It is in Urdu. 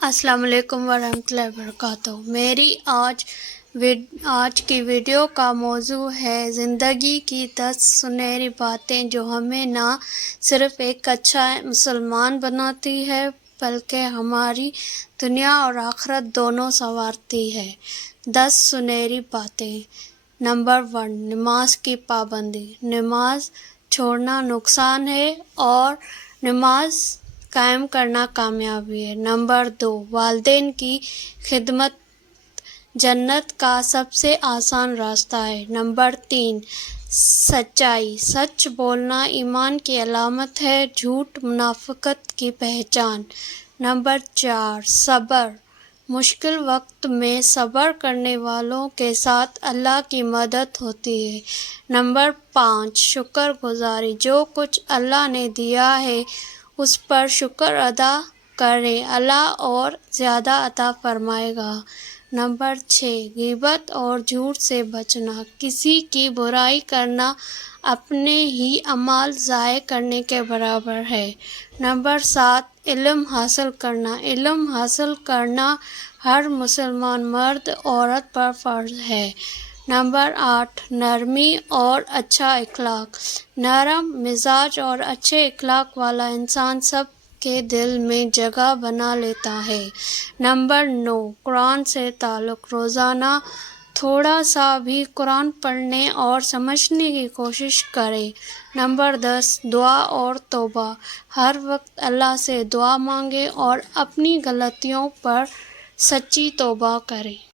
السلام علیکم ورحمۃ اللہ وبرکاتہ۔ میری آج کی ویڈیو کا موضوع ہے زندگی کی 10 سنہری باتیں جو ہمیں نہ صرف ایک اچھا مسلمان بناتی ہے بلکہ ہماری دنیا اور آخرت دونوں سنوارتی ہے۔ 10 سنہری باتیں۔ نمبر 1، نماز کی پابندی۔ نماز چھوڑنا نقصان ہے اور نماز قائم کرنا کامیابی ہے۔ نمبر 2، والدین کی خدمت جنت کا سب سے آسان راستہ ہے۔ نمبر 3، سچائی۔ سچ بولنا ایمان کی علامت ہے، جھوٹ منافقت کی پہچان۔ نمبر 4، صبر۔ مشکل وقت میں صبر کرنے والوں کے ساتھ اللہ کی مدد ہوتی ہے۔ نمبر 5، شکر گزاری۔ جو کچھ اللہ نے دیا ہے اس پر شکر ادا کریں، اللہ اور زیادہ عطا فرمائے گا۔ نمبر 6، غیبت اور جھوٹ سے بچنا۔ کسی کی برائی کرنا اپنے ہی اعمال ضائع کرنے کے برابر ہے۔ نمبر 7، علم حاصل کرنا۔ علم حاصل کرنا ہر مسلمان مرد عورت پر فرض ہے۔ نمبر 8، نرمی اور اچھا اخلاق۔ نرم مزاج اور اچھے اخلاق والا انسان سب کے دل میں جگہ بنا لیتا ہے۔ نمبر 9، قرآن سے تعلق۔ روزانہ تھوڑا سا بھی قرآن پڑھنے اور سمجھنے کی کوشش کریں۔ نمبر 10، دعا اور توبہ۔ ہر وقت اللہ سے دعا مانگیں اور اپنی غلطیوں پر سچی توبہ کریں۔